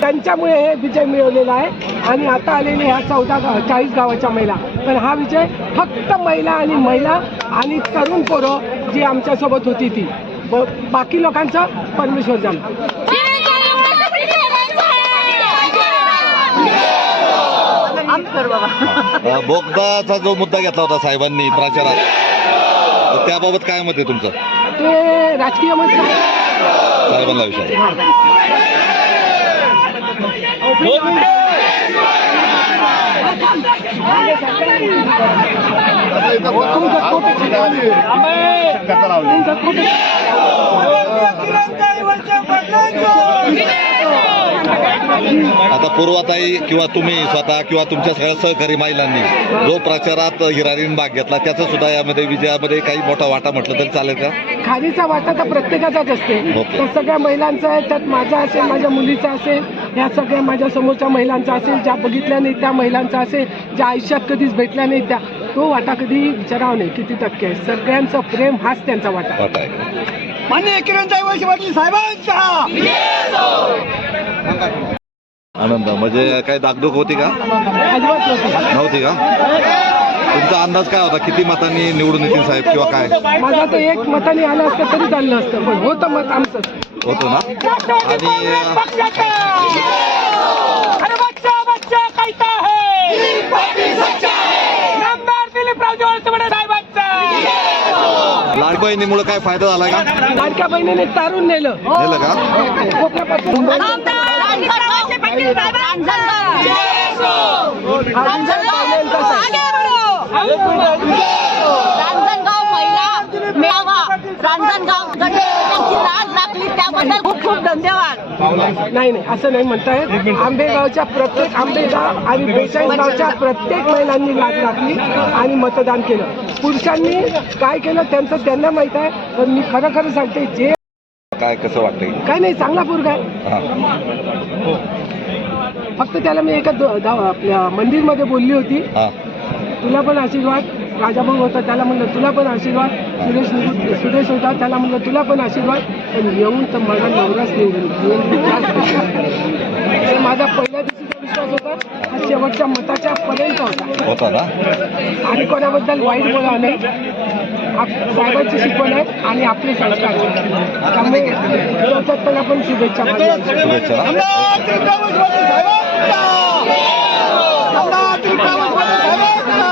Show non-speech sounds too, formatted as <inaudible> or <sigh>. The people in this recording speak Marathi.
त्यांच्यामुळे हे विजय मिळवलेला आहे. आणि आता आलेले ह्या चौदा गाव चाळीस गावाच्या महिला. पण हा विजय फक्त महिला आणि महिला आणि तरुण पोरं जी आमच्यासोबत होती ती. बाकी लोकांचं परमेश्वर झालं बोगदाचा जो मुद्दा घेतला होता साहेबांनी प्रचारात त्याबाबत काय मत आहे तुमचं? ते राजकीय मत. साहेबांना विषय तुमचं खोटं तुमचं खोटं आता पूर्वाताई किंवा तुम्ही स्वतः किंवा तुमच्या सगळ्या सहकारी महिलांनी जो प्रचारात हिरारीन भाग घेतला त्याचा सुद्धा यामध्ये विजयामध्ये काही मोठा वाटा म्हटलं तरी चालेल का? खारीचा वाटा तर प्रत्येकाचाच असते. तर सगळ्या महिलांचा आहे त्यात माझा असेल माझ्या मुलीचा असेल ह्या सगळ्या माझ्या समोरच्या महिलांचा असेल ज्या बघितल्या नाही त्या महिलांचा असेल ज्या आयुष्यात कधीच भेटल्या नाही त्या तो वाटा कधी विचारावा नाही किती टक्के आहे. सगळ्यांचं प्रेम हाच त्यांचा वाटा वाटा आहे. मान्य किरणताई वर्षी पाटील साहेबांचा! आनंद. म्हणजे काही दागदुख होती का? नव्हतं. का? तुमचा अंदाज काय होता? किती मतांनी निवडून येतील साहेब किंवा काय? माझा तर एक मताने आलं असतं तरी चाललं असतं पण होतं मत आमचं. होतो ना? आणि अरे बच्चा बच्चा कैसा है? नामदार दिलीपराव जोरसमडे साहेबांचा लाड बहिणीमुळे काय फायदा झाला का? लाडक्या बहिणीने तारून नेलं. नेलं का? कोकणापासून रांजणगाव महिला मेळावा. रांजणगाव राखली त्याबद्दल खूप खूप धन्यवाद. नाही नाही असं नाही म्हणतायत आंबेगावच्या प्रत्येक आंबेगाव आणि बेचाळीस गावच्या प्रत्येक महिलांनी लाज राखली आणि मतदान केलं. पुरुषांनी काय केलं त्यांचं त्यांना माहीत आहे पण मी खरं खरं सांगते जे काय कसं वाटतंय? काय नाही चांगला पोरगा आहे. हा. फक्त त्याला मी एका दो- दा- आपल्या मंदिरमध्ये बोलली होती हा तुला पण आशीर्वाद राजाभाऊ होता त्याला म्हणलं तुला पण आशीर्वाद सुरेश निघू- सुरेश होता त्याला म्हणलं तुला पण आशीर्वाद पण येऊन तर माझा नवराच. हे <laughs> माझा पहिल्या दिवशीचा विश्वास होता हा शेवटच्या मताच्या पर्यंत होता होता ना आणि कोणाबद्दल वाईट बोला नाही आप- साहेबांची शिकवण आहे आणि आपले संस्कार आहेत. त्यामुळे पण शुभेच्छा माझ्या शुभेच्छा ना.